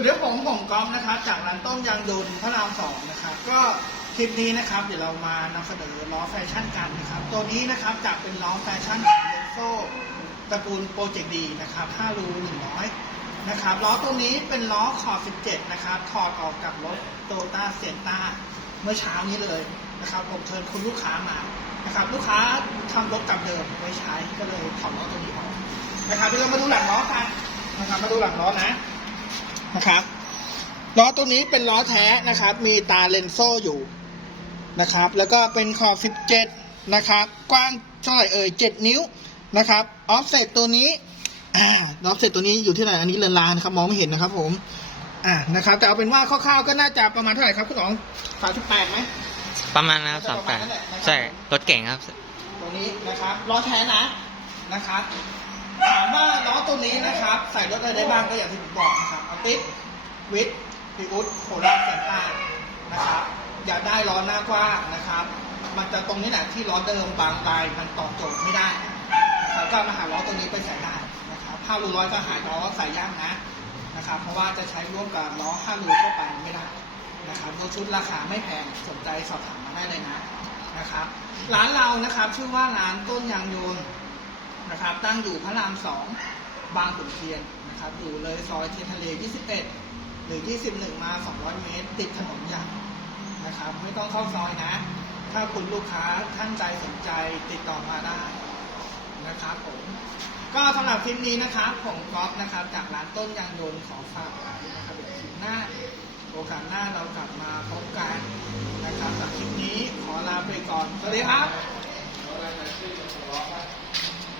วัสดีครับผมผมก๊อฟนะครับ จากร้านต้มยางยนพระรามสองนะครับ ก็คลิปนี้นะครับเดี๋ยวเรามานำเสนอล้อแฟชั่นกันนะครับ ตัวนี้นะครับจะเป็นล้อแฟชั่นของเลนโซตระกูลโปรเจกต์ดีนะครับ5รู100นะครับล้อตัวนี้เป็นล้อขอบ17 นะครับ ถอดออกจากรถโตโยต้าเซนต้าเมื่อเช้านี้เลยนะครับผมเชิญคุณลูกค้ามานะครับ ลูกค้าทำรถกับเดิมไม่ใช้ก็เลยถอดล้อตัวนี้ออกนะครับเดี๋ยวเรามาดูหลังล้อกันนะครับมาดูหลังล้อนะ นะครับล้อตัวนี้เป็นล้อแท้นะครับ มีตาเลนโซ่อยู่นะครับ แล้วก็เป็นขอบ 17 นะครับ กว้างเท่าไหร่เอ่ย 7 นิ้วนะครับ ออฟเซตตัวนี้ อ่า ออฟเซตตัวนี้อยู่ที่ไหน อันนี้เรือนลางนะครับ มองไม่เห็นนะครับผม อ่า นะครับ แต่เอาเป็นว่าคร่าวๆ ก็น่าจะประมาณเท่าไหร่ครับคุณอ๋องสามสิบแปดไหม ประมาณนะครับปสามระแปมาณดนั้นแหละนะครับใช่ รถเก่งครับ ตัวนี้นะครับ ล้อแท้นะ นะครับถามว่าล้อ ตัวนี้นะครับ ใส่รถอะไรได้บ้างก็อย่างที่ผมบอกนะครับเอาติสวิทพิอุสโคราชแซนต้านะครับ อยากได้ล้อหน้ากว้างนะครับ มันจะตรงนี้แหละที่ล้อเดิมบางลายมันตอบโจทย์ไม่ได้นะครับก็มาหาล้อตัวนี้ไปใส่ได้นะครับห้ารูร้อยก็หายล้อใส่ยากนะนะครับ เพราะว่าจะใช้ร่วมกับล้อห้ารูทั่วไปไม่ได้นะครับตัวชุดราคาไม่แพงสนใจสอบถามมาได้เลยนะนะครับ ร้านเรานะครับชื่อว่าร้านต้นยางยนต์นะครับ ตั้งอยู่พระรามสอง บางขุนเทียนนะครับอยู่เลยซอยเทียนทะเล 21 หรือ 21 มา 200 เมตร ติดถนนใหญ่นะครับ ไม่ต้องเข้าซอยนะ ถ้าคุณลูกค้าท่านใจสนใจติดต่อมาได้นะครับผมก็สำหรับคลิปนี้นะครับผมก๊อฟนะครับ จากร้านต้นยางยนต์ขอฝากไว้นะครับเดี๋ยวคลิปหน้า โอกาสหน้าเรากลับมาพบกันนะครับสำหรับคลิปนี้ขอลาไปก่อน สวัสดีครับ